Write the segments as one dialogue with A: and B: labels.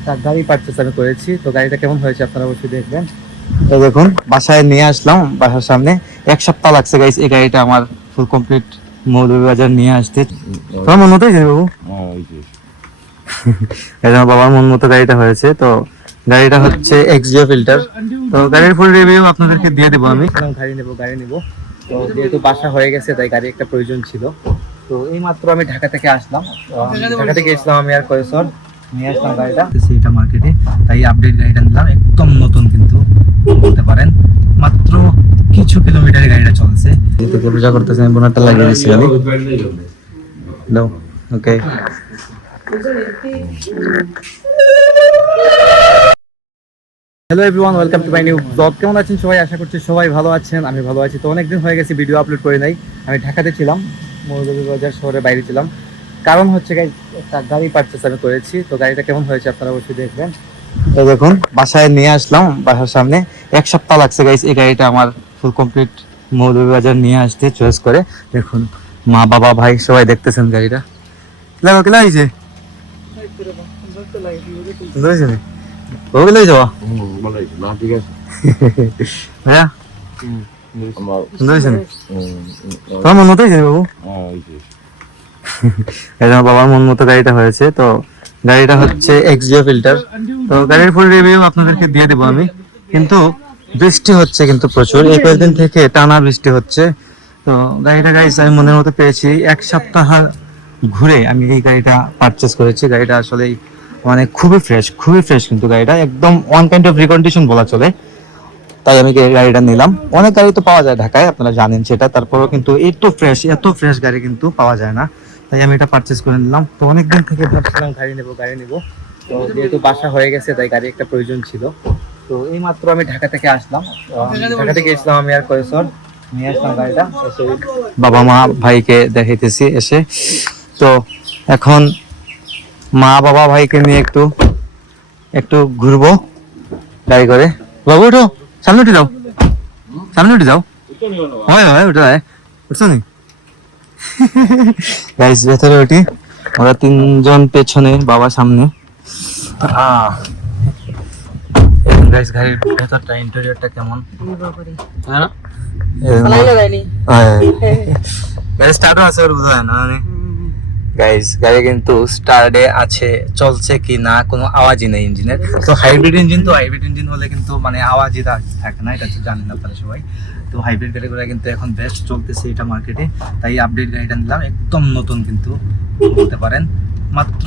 A: একটা গাড়ি পারচেস আমি করেছি। তো গাড়িটা কেমন হয়েছে আপনারা অবশ্যই দেখবেন। এই দেখুন বাসায় নিয়ে আসলাম বাসার সামনে। এক সপ্তাহ লাগছে গাইস এই গাড়িটা আমার ফুল কমপ্লিট মৌলভীবাজার নিয়ে আসতে। তোমার মন মতোই বাবু? এই আমার বাবার মন মতো গাড়িটা হয়েছে। তো গাড়িটা হচ্ছে এক্সজিও ফিল্টার তো গাড়ির ফুল রিভিউ আপনাদেরকে দিয়ে দেবো আমি। গাড়ি নেব গাড়ি নেব। তো যেহেতু বাসা হয়ে গেছে তাই গাড়ি একটা প্রয়োজন ছিল। তো এই মাত্র আমি ঢাকা থেকে আসলাম। ঢাকা থেকে এসলাম আমি আর কয়েসর নিয়ে আসলাম গাড়িটা। সেটা মার্কেটে তাই আপডেট গাড়িটা নিলাম। একদম নতুন কিন্তু বলতে পারেন। মাত্র কিছু কিলোমিটার গাড়িটা চলছে। থেকে পূজা করতেছে আমি বোনারটা লাগিয়ে দিচ্ছি আমি। দাও okay hello everyone welcome to my new blog কেমন আছেন সবাই? আশা করছি সবাই ভালো আছেন আমি ভালো আছি। তো অনেকদিন হয়ে গেছে ভিডিও আপলোড করে নাই। আমি ঢাকাতে ছিলাম মৌলভীবাজার শহরের বাইরে ছিলাম। কারণ হচ্ছে গাই একটা গাড়ি পারচেস আমি করেছি তো গাড়িটা কেমন হয়েছে আপনারা অবশ্যই দেখবেন। এই দেখুন বাসায় নিয়ে আসলাম বাসার সামনে। এক সপ্তাহ লাগছে গাইস এই গাড়িটা আমার ফুল কমপ্লিট মৌলভীবাজার নিয়ে আসতে চয়েস করে। দেখুন মা বাবা ভাই সবাই দেখতেছেন গাড়িটা। লাগো কেলা হয়েছে যাওয়া? ভাইয়া সুন্দর হয়েছে তোমার মন বাবু? এই বাবার মন মতো গাড়িটা হয়েছে, তো গাড়িটা হচ্ছে এক্সজিও ফিল্টার তো গাড়ির ফুল রিভিউ আপনাদেরকে দিয়ে দেবো আমি। কিন্তু বৃষ্টি হচ্ছে কিন্তু প্রচুর। এই কয়েকদিন থেকে টানা বৃষ্টি হচ্ছে। তো গাড়িটা আমি মনের মতো পেয়েছি। এক সপ্তাহ ঘুরে আমি এই গাড়িটা পারচেস করেছি। গাড়িটা আসলে মানে খুবই ফ্রেশ খুবই ফ্রেশ কিন্তু গাড়িটা। একদম ওয়ান কাইন্ড অফ রিকন্ডিশন বলা চলে। তাই আমি গাড়িটা নিলাম। অনেক গাড়ি তো পাওয়া যায় ঢাকায়, আপনারা জানেন সেটা। তারপরেও কিন্তু এত ফ্রেশ এত ফ্রেশ গাড়ি কিন্তু পাওয়া যায় না। তাই আমি এটা পারচেস করে নিলাম। তো অনেকদিন থেকে ভাবছিলাম গাড়ি নেব গাড়ি নেব। তো যেহেতু বাসা হয়ে গেছে, তাই গাড়ি একটা প্রয়োজন ছিল। তো এই মাত্র আমি ঢাকা থেকে আসলাম। ঢাকা থেকে এসলাম আমি আর কয়েসর নিয়ে আসলাম গাড়িটা। বাবা মা ভাইকে দেখাইতেছি এসে। তো এখন মা বাবা ভাইকে নিয়ে একটু একটু ঘুরবো গাড়ি করে। বাবু, উঠো। সামনে উঠে যাও। সামনে উঠে যাও। হয় হয়, উঠে যায় উঠছো নি? গাইস ভেতরে ওটি ওরা তিনজন পেছনে বাবা সামনে। গাইস গাড়ির ভেতরটা ইন্টেরিয়রটা কেমন? হ্যাঁ? গাড়ি স্টার্টও আছে ওর বোধ হয় না গাইস গাড়ি কিন্তু স্টার্টে আছে চলছে কি না কোনো আওয়াজই নেই ইঞ্জিনের। তো হাইব্রিড ইঞ্জিন তো হাইব্রিড ইঞ্জিন হলে কিন্তু মানে আওয়াজই থাকে না এটা তো জানেন আপনারা সবাই। তো হাইব্রিড গাড়িগুলো কিন্তু এখন বেস্ট চলতেছে এটা মার্কেটে তাই আপডেট গাড়িটা নিলাম একদম নতুন কিন্তু বলতে পারেন। মাত্র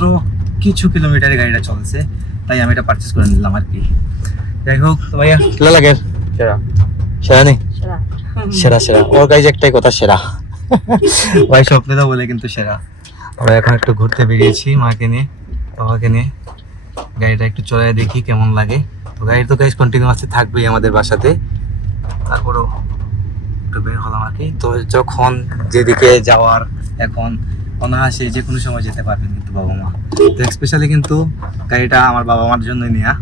A: কিছু কিলোমিটারে গাড়িটা চলছে তাই আমি এটা পারচেস করে নিলাম আর কি। যাই হোক ভাইয়া। কেলা লাগে? সেরা। সেরা নেই সেরা। সেরা ওর গাইজ একটাই কথা সেরা। ভাই স্বপ্নেদা বলে কিন্তু সেরা। আমরা এখন একটু ঘুরতে বেরিয়েছি মাকে নিয়ে, বাবাকে নিয়ে। গাড়িটা একটু চড়াই দেখি কেমন লাগে। তো গাড়ি তো গাইজ আছে, থাকবেই আমাদের বাসাতে। তারপরও একটু বের হলাম আর কি। তো যখন যেদিকে যাওয়ার এখন অনায়াসে যে কোনো সময় যেতে পারবেন কিন্তু বাবা মা। তো স্পেশালি কিন্তু গাড়িটা আমার বাবা মার জন্যই নেওয়া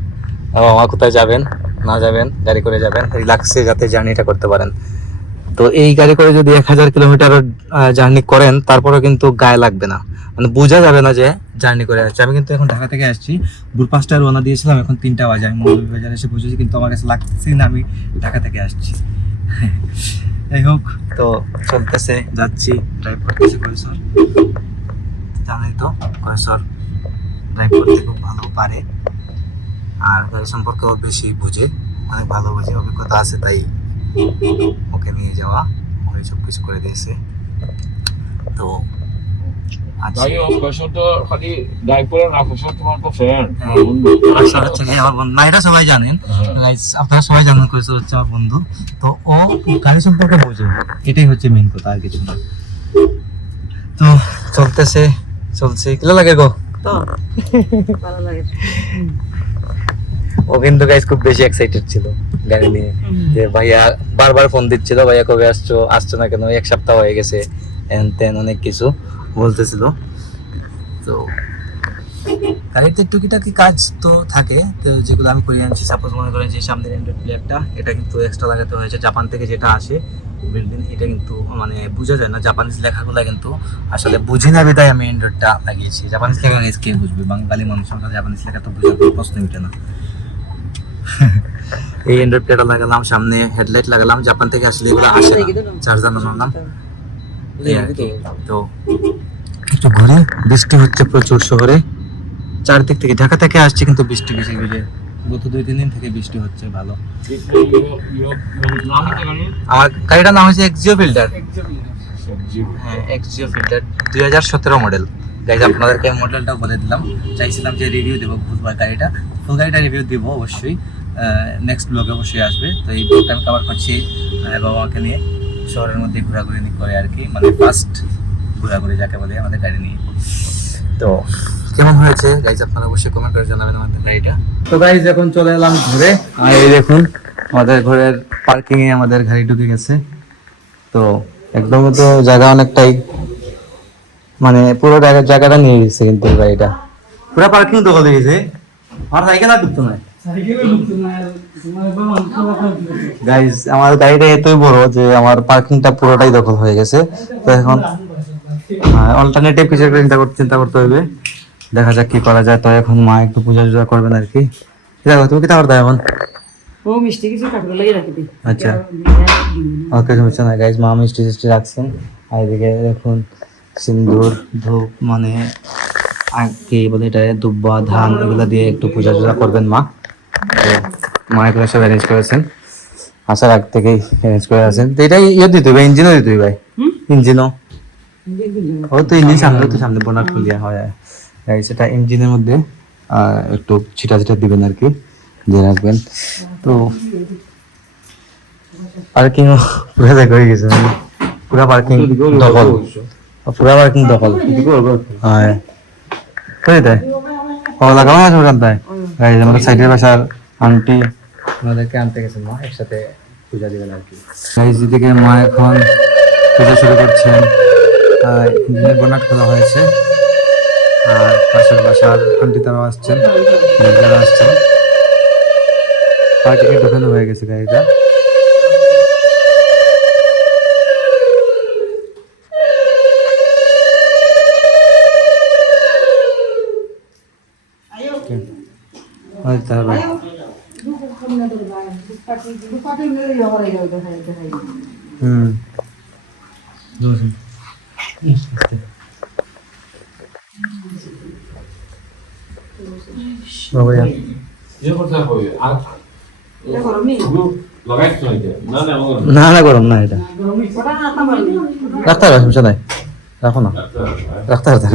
A: বাবা মা কোথায় যাবেন? না যাবেন, গাড়ি করে যাবেন। রিল্যাক্সে যাতে জার্নিটা করতে পারেন। তো এই গাড়ি করে যদি এক হাজার কিলোমিটার জার্নি করেন, তারপরেও কিন্তু গায়ে লাগবে না। মানে বোঝা যাবে না যে জার্নি করে আসছে। আমি কিন্তু এখন ঢাকা থেকে আসছি। ভোর পাঁচটায় রওনা দিয়েছিলাম, এখন তিনটা বাজে। আমি মৌলভীবাজার এসে বুঝেছি কিন্তু আমার কাছে লাগতেছি না, আমি ঢাকা থেকে আসছি। যাই হোক, তো চলতেছে, যাচ্ছি। ড্রাইভ করতেছি কৈশোর জানাই তো কৈশোর ড্রাইভ করতে খুব ভালো পারে। আর গাড়ি সম্পর্কে বেশি বুঝে। অনেক ভালো বুঝে অভিজ্ঞতা আছে, তাই ওকে নিয়ে যাওয়া ওই সব কিছু করে দিয়েছে। তো বন্ধু। সবাই জানেন। Guys, আপনারা সবাই জানেন কৈশোর হচ্ছে আমার বন্ধু। তো ও গাড়ি সম্পর্কে বোঝে। এটাই হচ্ছে মেন কথা আর কিছু না। তো চলতেছে চলছে। কিলো লাগে গো? ও কিন্তু গাইস খুব বেশি এক্সাইটেড ছিল গাড়ি নিয়ে। যে ভাইয়া বারবার ফোন দিচ্ছিল ভাইয়া কবে আসছো? আসছো না কেন? এক সপ্তাহ হয়ে গেছে। এন তেন অনেক কিছু বলতেছিল। তো গাড়িতে টুকিটাকি কাজ তো থাকে। তো যেগুলো আমি করে আনছি সাপোজ মনে করেন যে সামনের অ্যান্ড্রয়েড প্লেয়ারটা এটা কিন্তু এক্সট্রা লাগাতে হয়েছে জাপান থেকে যেটা আসে বিল্ডিং এটা কিন্তু মানে বোঝা যায় না। জাপানিজ লেখাগুলো কিন্তু আসলে বুঝি না বিদায় আমি অ্যান্ড্রয়েডটা লাগিয়েছি। জাপানিজ লেখা কে বুঝবে? বাঙালি মানুষ আমরা জাপানিজ লেখা তো বোঝার প্রশ্ন উঠে না। এই অ্যান্ড্রয়েড লাগালাম সামনে হেডলাইট লাগালাম জাপান থেকে আসলে এগুলো আসে না। চার্জার নামালাম তো। একটু ঘুরে বৃষ্টি হচ্ছে প্রচুর শহরে। চারদিক থেকে ঢাকা থেকে আসছে কিন্তু বৃষ্টি বেশি বেশি গত দুই তিন দিন থেকে বৃষ্টি হচ্ছে ভালো। আমার গাড়িটার নাম হচ্ছে এক্সিও ফিল্টার হ্যাঁ এক্সিও ফিল্টার দুই হাজার সতেরো মডেল গাইজ আপনাদেরকে মডেলটাও বলে দিলাম। চাইছিলাম যে রিভিউ দেবো বুধবার গাড়িটা। ফুল গাড়িটা রিভিউ দেবো অবশ্যই। নেক্সট ব্লগে অবশ্যই আসবে। তো এই ব্লগটা আমি কভার করছি আহ, বাবাকে নিয়ে। শহরের মধ্যে ঘোরাঘুরি করে আর কি মানে ফার্স্ট ঘোরাঘুরি যাকে বলে আমাদের গাড়ি নিয়ে। তো কেমন হয়েছে? গাইজ আপনারা অবশ্যই কমেন্ট করে জানাবেন আমাদের গাড়িটা। তো গাইজ এখন চলে এলাম ঘুরে। আর এই দেখুন আমাদের ঘরের পার্কিং এ আমাদের গাড়ি ঢুকে গেছে। তো একদম তো জায়গা অনেকটাই মানে পুরো জায়গাটা নিয়ে গেছে কিন্তু গাড়িটা। পুরো পার্কিং দখল হয়ে গেছে আমার সাইকেল আর ঢুকতো না। গাইজ আমার গাড়িটা এতই বড় যে আমার পার্কিংটা পুরোটাই দখল হয়ে গেছে। তো এখন অল্টারনেটিভ কিছু একটা চিন্তা করতে চিন্তা করতে হবে। দেখা যাক কি করা যায়। তো এখন মা একটু পূজা টুজা করবেন আর কি। দেখো তুমি কি তাহলে এখন
B: ও মিষ্টি কিছু কাপড় লাগিয়ে রাখি দিই
A: আচ্ছা। ওকে সমস্যা নাই গাইজ মা মিষ্টি টিষ্টি রাখছেন। আর এদিকে দেখুন সিন্দুর ধূপ মানে কি বলে এটা দুব্বা ধান এগুলো দিয়ে একটু পূজা টুজা করবেন মা। তো মা সব অ্যারেঞ্জ করেছেন? আসার আগ থেকেই অ্যারেঞ্জ করে আছেন। তো এটা ইয়ে দিতে হবে ইঞ্জিনও দিতে ভাই। ইঞ্জিনও ও। তো ইঞ্জিন সামনে তো সামনে বোনাট খুলিয়া হয় এটা ইঞ্জিনের মধ্যে একটু ছিটা ছিটা দিবেন আর কি দিয়ে রাখবেন। তো পার্কিং পুরো দেখা হয়ে গেছে। পুরা পার্কিং দখল পুরা পার্কিং দখল হ্যাঁ কই দেয় কলা কেমন আছে ওখান গাইজ আমাদের সাইডের বাসার আন্টি আমাদেরকে আনতে গেছে মা একসাথে পূজা দিবেন আর কি। গাইজ এদিকে মা এখন পূজা শুরু করছেন আর ইঞ্জিনের বোনাট খোলা হয়েছে। আর পাশের বাসার আন্টি তারা আসছেন। তারা আসছেন। পার্টিকে ঢোকানো হয়ে গেছে গাড়িটা ওই তার ভাই হুম। বাবা না? না গরম না এটা। রাখতে হবে সমস্যা নাই। রাখো না। রাখতে হবে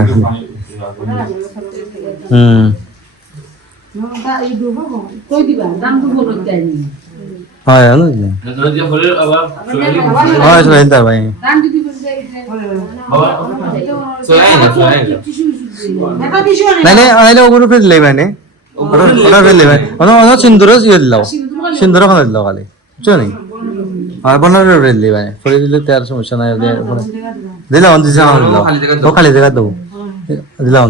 A: হুম
B: কই দিবা দাম তো বলো যায়নি
A: হয়? হয় চলে যেতে ভাই। নাইলে নাইলে ওগুলো ফের দিলে মানে ওটা ওটা ফের দিলে ওনা ওনা সিন্দুর দিলাও সিন্দুর দিলাও খালি। বুঝছ নি? আর বনার ফের দিলে মানে দিলে তার সমস্যা নাই দিলাম দিলাও ও খালি জায়গা দেবো। দিলাও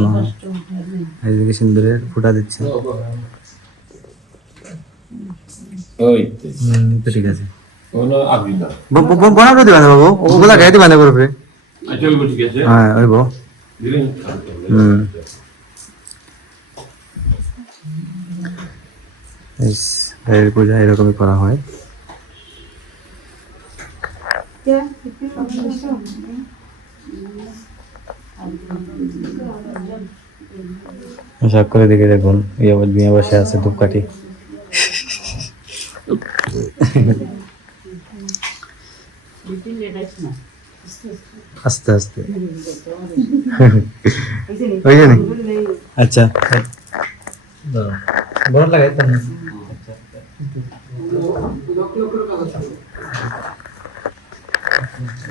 A: এইদিকে সিন্দুরের ফুটা দিচ্ছে। ঠিক আছে। বনাবো দিবা না বাবু? ওগুলা গায়ে দিবা না করে হ্যাঁ হুম। পূজা এরকমই করা হয়। সব করে দেখে দেখুন ইয়ে বিয়ে বসে আছে ধূপকাঠি। আস্তে আস্তে। ওই জানি আচ্ছা। বড় লাগাই তো।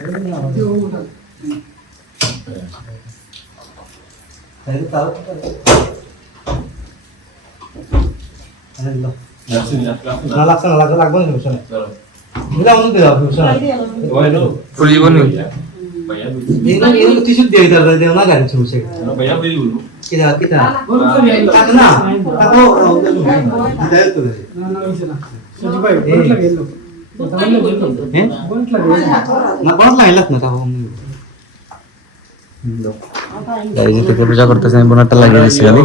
A: না না লাগছে না লাগবে লাগবে না এই যে থেকে পূজা করতেছে আমি বোনাটা লাগিয়ে দিছি আমি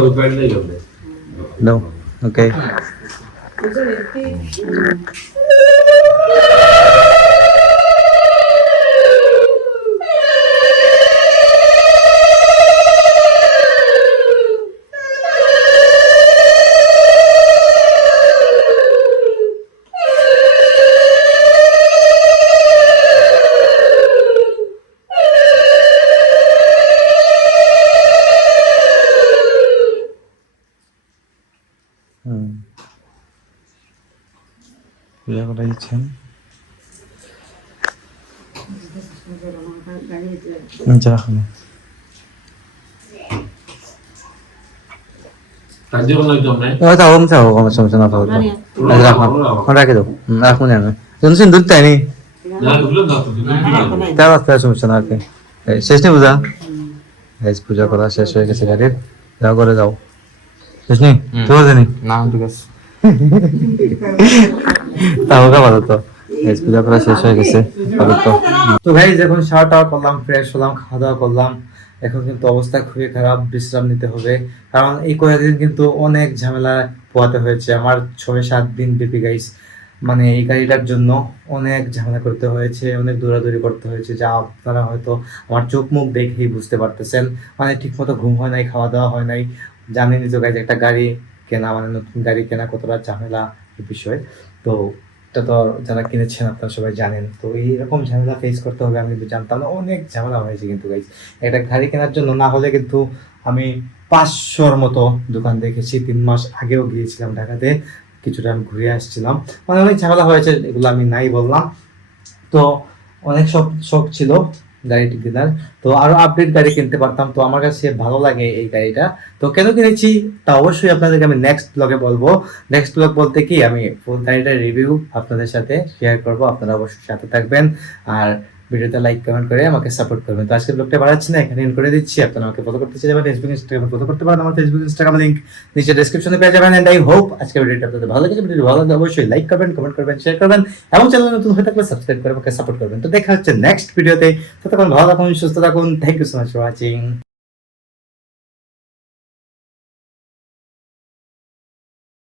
A: দাও ওকে এই, শেষ নেই পূজা? গাইজ পূজা করা শেষ হয়ে গেছে গাড়ির। যাও করে যাও। শেষ নেই তো
C: না ঠিক আছে।
A: তাও ভালো তো পূজা করা শেষ হয়ে গেছে তো তো গাইজ এখন শাওয়ার টাওয়ার করলাম ফ্রেশ হলাম খাওয়া দাওয়া করলাম, এখন কিন্তু অবস্থা খুবই খারাপ, বিশ্রাম নিতে হবে। কারণ এই কয়েকদিন কিন্তু অনেক ঝামেলা পোয়াতে হয়েছে। আমার ছয় সাত দিন ব্যাপী গাইজ মানে এই গাড়িটার জন্য অনেক ঝামেলা করতে হয়েছে, অনেক দৌড়াদৌড়ি করতে হয়েছে, যা আপনারা হয়তো আমার চোখ মুখ দেখেই বুঝতে পারতেছেন। মানে ঠিকমতো ঘুম হয় নাই খাওয়া দাওয়া হয় নাই। জানেনই তো গাইজ একটা গাড়ি কেনা মানে নতুন গাড়ি কেনা কতটা ঝামেলা বিষয়। তো এটা তো যারা কিনেছেন আপনারা সবাই জানেন। তো এইরকম ঝামেলা ফেস করতে হবে আমি কিন্তু জানতাম না। অনেক ঝামেলা হয়েছে কিন্তু গাইজ একটা গাড়ি কেনার জন্য না হলে কিন্তু আমি পাঁচশোর মতো দোকান দেখেছি। তিন মাস আগেও গিয়েছিলাম ঢাকাতে, কিছুটা আমি ঘুরে আসছিলাম। মানে অনেক ঝামেলা হয়েছে, এগুলো আমি নাই বললাম। তো অনেক শখ শখ ছিল। গাড়িটি কেনার তো আরও আপডেট গাড়ি কিনতে পারতাম। তো আমার কাছে ভালো লাগে এই গাড়িটা। তো কেন কিনেছি তা অবশ্যই আপনাদেরকে আমি নেক্সট ব্লগে বলব। নেক্সট ব্লগ বলতে কি, আমি ফুল গাড়িটার রিভিউ আপনাদের সাথে শেয়ার করব। আপনারা অবশ্যই সাথে থাকবেন। আর ভিডিওতে লাইক কমেন্ট করে আমাকে সাপোর্ট করবেন। তো আজকে ব্লগটা বাড়াচ্ছি না এখানে এন্ড করে দিচ্ছি। আপনারা আমাকে ফলো করতে চাইলে ফেসবুক ইনস্টাগ্রামে ফলো করতে পারেন। আমার ফেসবুক ইনস্টাগ্রাম লিংক নিচে ডেসক্রিপশনে পেয়ে যাবেন। এন্ড আই হোপ আজকে ভিডিওটা আপনাদের ভালো লেগেছে। ভিডিও ভালো লাগলে অবশ্যই লাইক করবেন কমেন্ট করবেন শেয়ার করবেন। এবং চ্যানেল নতুন হয়ে থাকলে সাবস্ক্রাইব করে আমাকে সাপোর্ট করবেন। তো দেখা হচ্ছে নেক্সট ভিডিওতে ততক্ষণ ভালো থাকুন, সুস্থ থাকুন। Thank you so much for watching